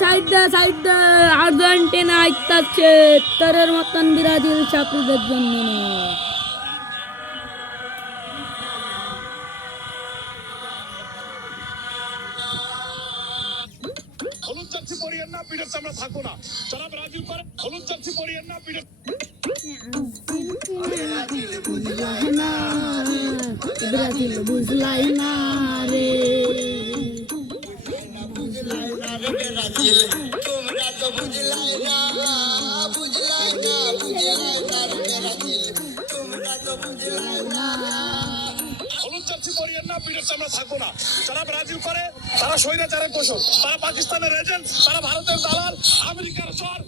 Side Argentina আইতাছে তারের মতন ব্রাজিল ছাত্রদের জন্য হলুদ জার্সি পরিয়েন না, পিঠের চামড়া থাকো না। যারা ব্রাজিল করে হলুদ জার্সি পরিয়েন না, পিঠের ব্রাজিল বুঝলাই না রে তোমরা তো বুঝলাই না তোমরা তো বুঝলাই না। হলুদ জার্সি পরিয়েন না, পিঠের চামড়া থাকো না। যারা ব্রাজিল করে তারা স্বৈরাচারের দোষর, তারা পাকিস্তানের এজেন্ট, তারা ভারতের দালাল, আমেরিকার চর।